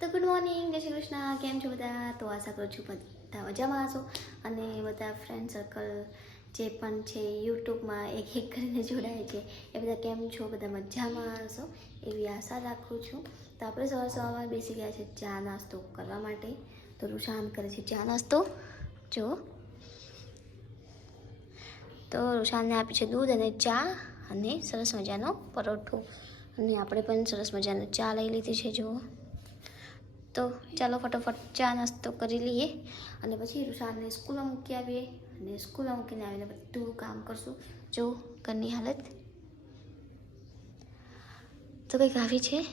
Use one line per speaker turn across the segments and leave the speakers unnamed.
તો good morning જય શ્રી કૃષ્ણ. કેમ છો બધા? તો આશા કરું છું બધા મજામાં હશો. અને બધા ફ્રેન્ડ સર્કલ જે પણ છે યુટ્યુબમાં એક એક કરીને જોડાય છે, એ બધા કેમ છો? બધા મજામાં હશો? એવી આશા રાખું છું. તો આપણે સવાર સવારમાં બેસી ગયા છે ચા નાસ્તો કરવા માટે. તો રૂષાન કરે છે ચા નાસ્તો. જો. તો રૂષાનને આપી છે દૂધ અને ચા અને સરસ મજાનો પરોઠો. અને આપણે પણ સરસ મજાનો ચા લઈ લીધી છે, જુઓ. તો ચાલો ફટાફટ ચા નાસ્તો કરી લઈએ અને પછી રૂશાનને સ્કૂલમાં મૂકી આવીએ અને સ્કૂલમાં મૂકીને આવીને બધું કામ કરશું. જો, ઘરની હાલત. તો કંઈક આવી છે.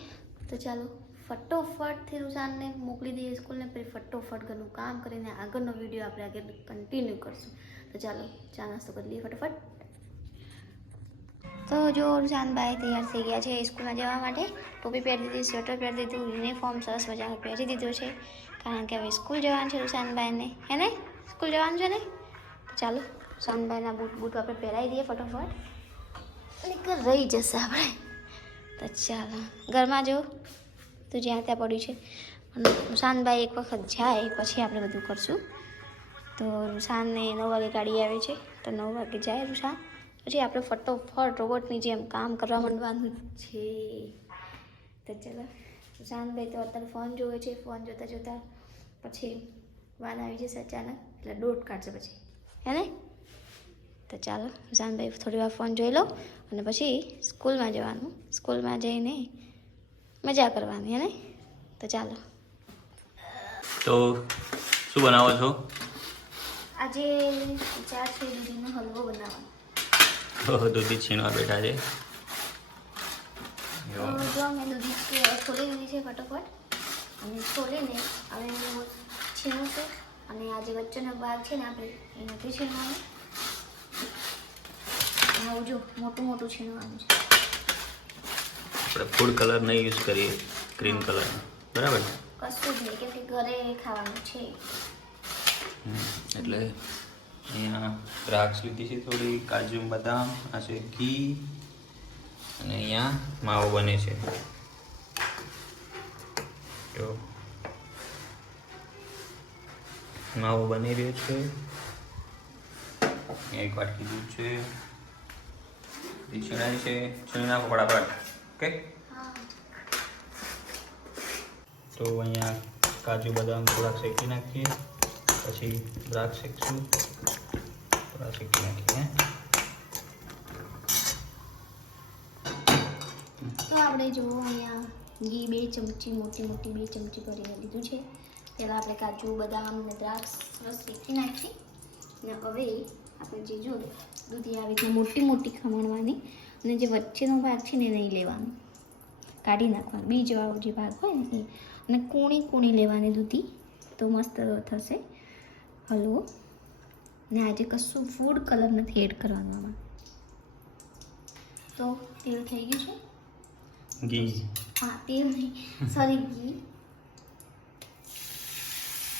તો ચાલો ફટોફટથી રૂશાનને મોકલી દઈએ સ્કૂલને, પછી ફટોફટ ઘરનું કામ કરીને આગળનો વીડિયો આપણે આગળ કન્ટિન્યુ કરશું. તો ચાલો ચા નાસ્તો કરી લઈએ ફટાફટ. તો જો રૂશાનભાઈ તૈયાર થઈ ગયા છે સ્કૂલમાં જવા માટે. ટોપી પહેરી દીધી સ્વેટર પહેરી દીધું યુનિફોર્મ સરસ મજાનું પહેરી દીધું છે કારણ કે હવે સ્કૂલ જવાનું છે રૂસાનભાઈને હે ને સ્કૂલ જવાનું છે ને ચાલો રૂશાનભાઈના બૂટ બૂટ આપણે પહેરાવી દઈએ ફટોફટ નીકળ રહી જશે આપણે તો ચાલો ઘરમાં જો તું જ્યાં ત્યાં પડ્યું છે અને રૂશાનભાઈ એક વખત જાય પછી આપણે બધું કરશું તો રૂસાનને નવ વાગે ગાડી આવે છે તો નવ વાગે જાય રૂસાન પછી આપણે ફટોફટ રોબોટની જેમ કામ કરવા માંડવાનું છે તો ચલો સુશાંતભાઈ તો અત્યારે ફોન જોવે છે ફોન જોતાં જોતાં પછી વાન આવી જશે અચાનક એટલે દોઢ કાઢશે પછી. હે ને? તો ચાલો સુશાંતભાઈ થોડી વાર ફોન જોઈ લો અને પછી સ્કૂલમાં જવાનું. સ્કૂલમાં જઈને મજા કરવાની હે ને? તો ચાલો.
તો શું બનાવો છો?
આજે વિચાર છે દૂધીનો હલવો બનાવવાનો.
દૂધી છીણવા બેઠા છે.
જો મેં દૂધી છે- છોલી દીધી છે ફટોફટ અને છોલીને હવે હું છીણું અને આ જે વચ્ચેનો ભાગ છે ને આપણે એ નથી છીણવાનું આવું જો મોટું મોટું છીણવાનું છે
આપણે ફૂડ કલર નહીં યુઝ કરીએ ગ્રીન કલર બરાબર ને
કશું જ નહીં કે ઘરે ખાવાનું છે
એટલે અહીંયા દ્રાક્ષ લીધી છે થોડી કાજુ બદામ આ છે ઘી અને અહીંયા માવો બને છે. જો. માવો બની રહ્યો છે. અહીંયા એક વાટકી દૂધ છે. એ છીણાય છે. છીણી નાખો ફટાફટ. ઓકે?
હા
તો અહીંયા કાજુ બદામ થોડાક શેકી નાખીએ. પછી દ્રાક્ષ શેકશું. થોડા શેકી નાખીએ.
તો આપણે જુઓ અહીંયા ઘી બે ચમચી, મોટી મોટી બે ચમચી ભરીને લીધું છે. પહેલાં આપણે કાજુ, બદામ અને દ્રાક્ષ સરસ શેકી નાખી. અને હવે આપણે જે જો દૂધી આવી રીતે મોટી મોટી ખમણવાની અને જે વચ્ચેનો ભાગ છે ને નહીં લેવાનો. કાઢી નાખવાનો. બીજવાળો જે ભાગ હોય ને એ. અને કૂણી કૂણી લેવાની દૂધી. તો મસ્ત થશે. હલવો ને આજે કશું ફૂડ કલર નથી એડ કરવાનું આમાં. તો તેલ થઈ ગયું છે.
ઘી
હા તેલ નહીં સોરી ઘી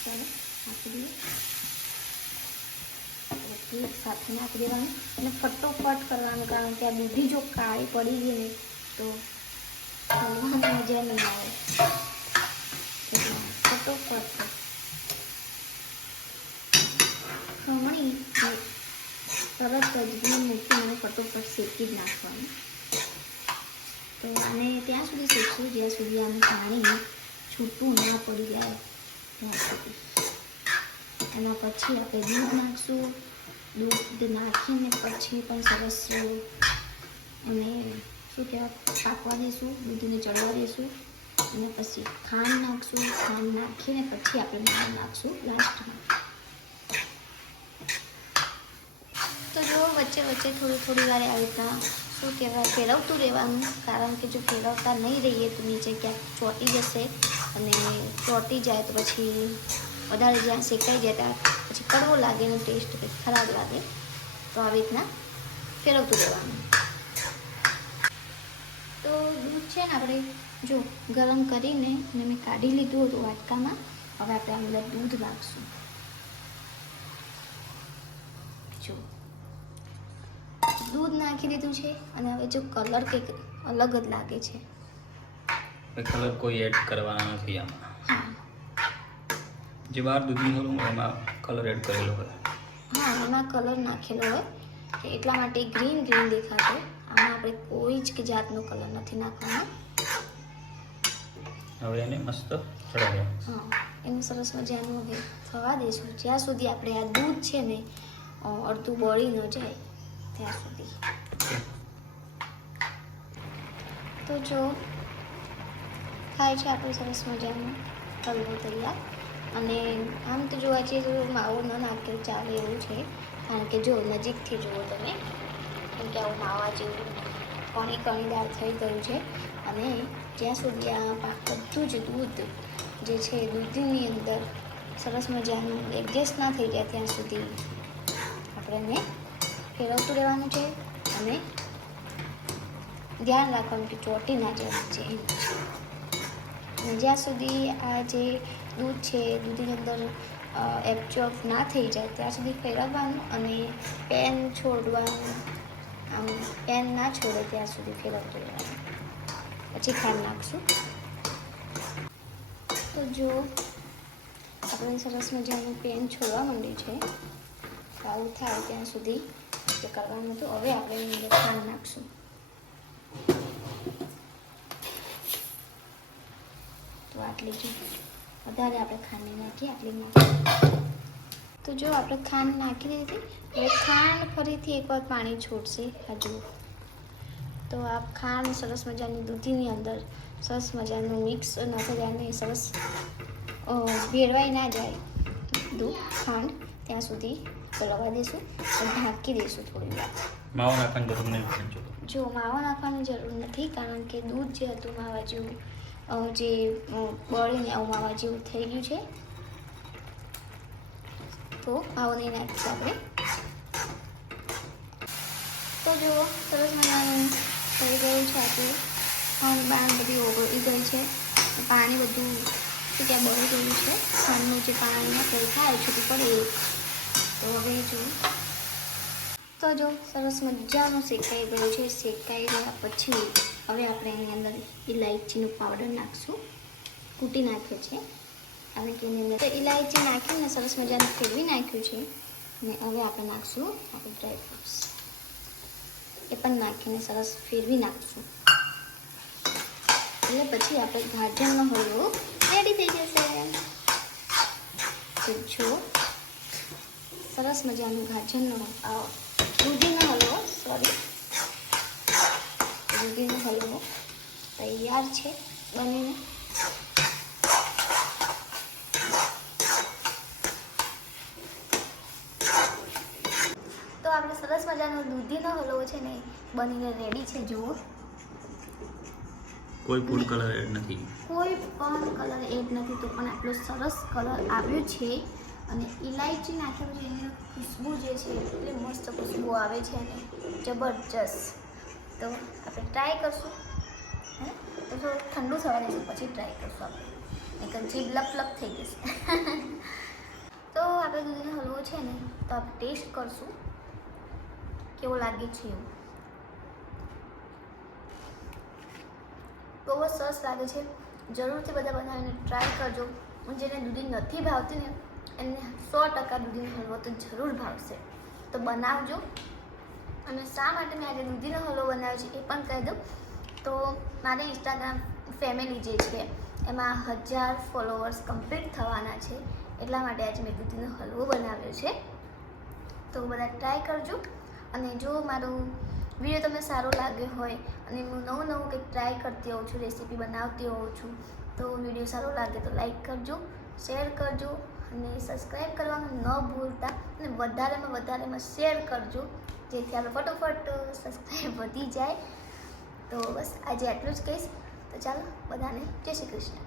ચાલો દઈએ બધું એક દેવાનું અને ફટોફટ કરવાનું કારણ કે આ દૂધી જો કાળી પડી ગઈ ને તો ખાવાની મજા નહીં આવે ફટોફટ ખમણી તરત જ ઘી મૂકીને ફટોફટ શેકી જ નાખવાનું તો આને ત્યાં સુધી શીખશું જ્યાં સુધી આનું પાણી છૂટું ના પડી જાય, ત્યાં સુધી. એના પછી આપણે દૂધ નાખશું, દૂધ નાખીને પછી પણ સરસ અને શું કહેવાય, પાકવા દઈશું દૂધને ચડવા દઈશું અને પછી ખાંડ નાખશું, ખાંડ નાખીને પછી આપણે માવા નાખશું લાસ્ટમાં. તો જો વચ્ચે વચ્ચે થોડી થોડી વાર આવી રીતના શું કહેવાય? ફેરવતું રહેવાનું, કારણ કે જો ફેરવતા નહીં રહીએ તો નીચે ક્યાંક ચોંટી જશે અને ચોંટી જાય તો પછી વધારે જ્યાં શેકાઈ જાય ત્યાં પછી કડવો લાગે અને ટેસ્ટ કંઈક ખરાબ લાગે. તો આવી રીતના ફેરવતું રહેવાનું. તો દૂધ છે ને આપણે જો ગરમ કરીને અને મેં કાઢી લીધું હતું વાટકામાં, હવે આપણે અંદર દૂધ નાખશું જો દૂધ નાખી દીધું છે અને હવે જો કલર કંઈક અલગ જ લાગે છે.
કલર કોઈ એડ કરવાના નથી આમાં. જે બહાર દૂધની હલવો એમાં કલર એડ કરેલો હોય.
હા એમાં કલર નાખેલો હોય. એટલા માટે ગ્રીન ગ્રીન દેખાતો. આમાં આપણે કોઈ જ કે જાતનો કલર નથી નાખવાનો.
હવે એને મસ્ત ચડાવ્યો
હા એનું સરસ મજાનું હવે થવા દઈશું જ્યાં સુધી આપણે આ દૂધ છે ને અડધું બળી ન જાય ત્યાં સુધી. તો જો થાય છે આપણું સરસ મજાનું હલવો તૈયાર. અને આમ તો જોવા જઈએ તો માવો ન નાખ્યો ચાલે એવું છે. કારણ કે જો નજીકથી જુઓ તમે કેમ કે આવું માવા જેવું કણી કણીદાર થઈ ગયું છે. અને જ્યાં સુધી આ પાક બધું જ દૂધ જે છે દૂધની અંદર સરસ મજાનું એડજસ્ટ ના થઈ જાય ત્યાં સુધી આપણે ફેરવતું રહેવાનું છે અને ધ્યાન રાખવાનું કે ચોટી ના જવાનું છે. જ્યાં સુધી આ જે દૂધ છે, દૂધની અંદર એબ્ઝોર્બ ના થઈ જાય, ત્યાં સુધી ફેરવવાનું અને પેન છોડવાનું, આમ પેન ના છોડે ત્યાં સુધી ફેરવતું રહેવાનું. પછી ખાંડ નાખશું. તો જો આપણે સરસ મજાનું પેન છોડવા માંડ્યું છે આવું થાય ત્યાં સુધી એ કરવાનું હતું. હવે આપણે એની અંદર ખાંડ નાખશું. તો આટલી જ વધારે આપણે ખાંડ નાખીએ, આટલી નાખીએ. તો જો આપણે ખાંડ નાખી દીધી. હવે ખાંડ ફરીથી એકવાર પાણી છોડશે હજુ. તો આ ખાંડ સરસ મજાની દૂધીની અંદર સરસ મજાનું મિક્સ ન થઈ જાય સરસ ભેળવાઈ ના જાય દૂધ, ખાંડ ત્યાં સુધી. ચલાવવા દઈશું અને ઢાંકી દઈશું થોડી વાર.
માવો નાખવાની જરૂર નહીં
જો માવો નાખવાની જરૂર નથી કારણ કે દૂધ જે હતું માવા જેવું જે બળીને આવું માવા જેવું થઈ ગયું છે. તો માવો નહીં નાખીશું આપણે. તો જુઓ સરસ મજાનું થઈ ગયું છે આપણું. બાણ બધી ઓગળી ગઈ છે. પાણી બધું ત્યાં બળી ગયું છે? ખાંડનું જે પાણી થઈ થાય છૂટું પડે. તો હવે જો. તો જો, સરસ મજાનું શેકાઈ ગયું છે, શેકાઈ ગયા પછી હવે આપણે એની અંદર ઇલાયચીનું પાવડર નાખશું. કૂટી નાખ્યો છે. હવે તેની અંદર ઇલાયચી નાખીને સરસ મજાનું ફેરવી નાખ્યું છે. અને હવે આપણે નાખશું આપણે ડ્રાયફ્રૂટ્સ એ પણ નાખીને સરસ ફેરવી નાખશું. એટલે પછી આપણે ગાજરનો હલવો રેડી થઈ જશે. જો સરસ મજાનું ગાજરનો દૂધીનો હલવો સોરી દૂધીનો હલવો. તૈયાર છે બનીને. તો આપણે સરસ મજાનો દૂધીનો હલવો છે ને બનીને રેડી છે જુઓ.
કોઈ ફૂડ કલર એડ નથી.
કોઈ પણ કલર એડ નથી તો પણ આટલો સરસ કલર આવ્યો છે. અને ઇલાયચી નાખ્યા પછી એની ખુશ્બુ જે છે એટલી મસ્ત ખુશ્બુ આવે છે અને જબરજસ્ત. તો આપણે ટ્રાય કરશું. હે? તો થોડું ઠંડુ થવા દઈશું પછી ટ્રાય કરશું આપણે. એક જીભ લપ લપ થઈ જશે. તો આપણે દૂધીનો હલવો છે ને, તો આપણે ટેસ્ટ કરશું. કેવો લાગે છે એવું? બહુ જ સરસ લાગે છે. જરૂરથી બધા બનાવીને ટ્રાય કરજો. હું જેને દૂધી નથી ભાવતી ને એને સો ટકા દૂધીનો હલવો તો જરૂર ભાવશે. તો બનાવજો. અને શા માટે મેં આજે દૂધીનો હલવો બનાવ્યો છે એ પણ કહી દઉં. તો મારે ઇન્સ્ટાગ્રામ ફેમિલી જે છે, એમાં હજાર ફોલોવર્સ કમ્પ્લીટ થવાના છે. એટલા માટે આજે મેં દૂધીનો હલવો બનાવ્યો છે. તો બધા ટ્રાય કરજો. અને જો મારું વીડિયો તમને સારો લાગ્યો હોય અને હું નવું નવું કંઈક ટ્રાય કરતી હોઉં છું રેસીપી બનાવતી હોઉં છું, તો વીડિયો સારો લાગે તો લાઈક કરજો શેર કરજો. અને સબસ્ક્રાઈબ કરવાનું ન ભૂલતા અને વધારેમાં વધારેમાં શેર કરજો, જેથી આપણે ફટોફટ સબસ્ક્રાઈબ વધી જાય. તો બસ આજે આટલું જ કહીશ. તો ચાલો બધાને જય શ્રી કૃષ્ણ.